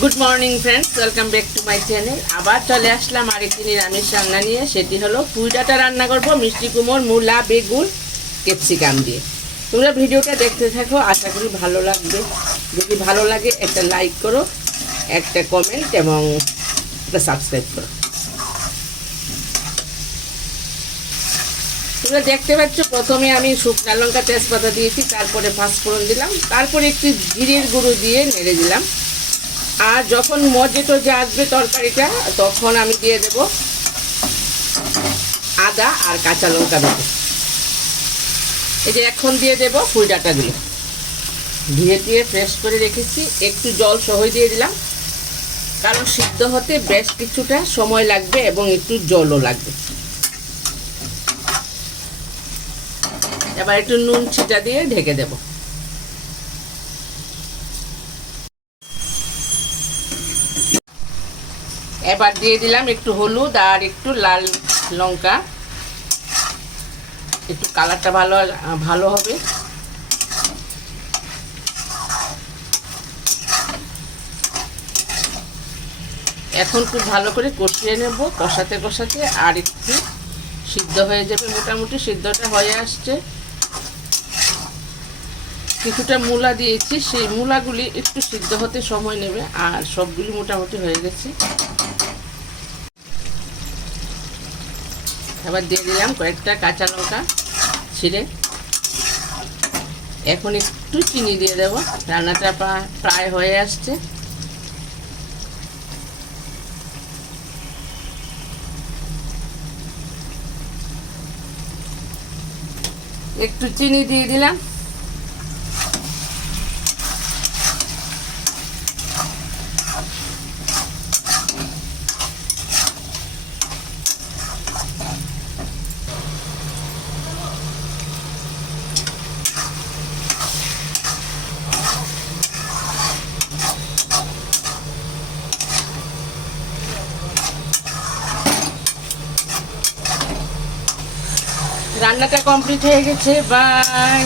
Good morning friends, welcome back to my channel. আবার চলে আসলাম আরেকটি নিরামিষ রান্না নিয়ে। সেটি হলো পুঁই ডাঁটা রান্না করব মিষ্টি কুমড়, মূলা, বেগুন, ক্যাপসিকাম দিয়ে। তোমরা ভিডিওটা দেখতে থাকো, আশা করি ভালো লাগবে। যদি ভালো লাগে একটা লাইক করো, একটা কমেন্ট এবং একটা সাবস্ক্রাইব করো। তোমরা দেখতে পাচ্ছ প্রথমে আমি শুকনো লঙ্কা তেজপাতা দিয়েছি, তারপরে পাঁচফোড়ন দিলাম, তারপরে একটু জিরের গুঁড়ো দিয়ে নেড়ে দিলাম। আর যখন মজে টজে আসবে তরকারিটা, তখন আমি দিয়ে দেব আদা আর কাঁচা লঙ্কা বেটে। এই যে এখন দিয়ে দেব পুঁই ডাঁটাগুলো ধুয়ে দিয়ে ফ্রেশ করে রেখেছি। একটু জল সহই দিয়ে দিলাম, কারণ সিদ্ধ হতে বেশ কিছুটা সময় লাগবে এবং একটু জলও লাগবে। এবার একটু নুন ছিটা দিয়ে ঢেকে দেব। এবার দিয়ে দিলাম একটু হলুদ আর একটু লাল লঙ্কা, একটু কালারটা ভালো হবে। এখন খুব ভালো করে কষিয়ে নেব, কষাতে কষাতে আর একটু সিদ্ধ হয়ে যাবে। মোটামুটি সিদ্ধটা হয়ে আসছে। কিছুটা মূলা দিয়েছি, সেই মূলাগুলি একটু সিদ্ধ হতে সময় নেবে, আর সবগুলি মোটামুটি হয়ে গেছে। এবার দিয়ে দিলাম কয়েকটা কাঁচা লঙ্কা ছিঁড়ে। এখন একটু চিনি দিয়ে দেব। রান্নাটা প্রায় হয়ে আসছে। একটু চিনি দিয়ে দিলাম। রান্নাটা কমপ্লিট হয়ে গেছে। বাই।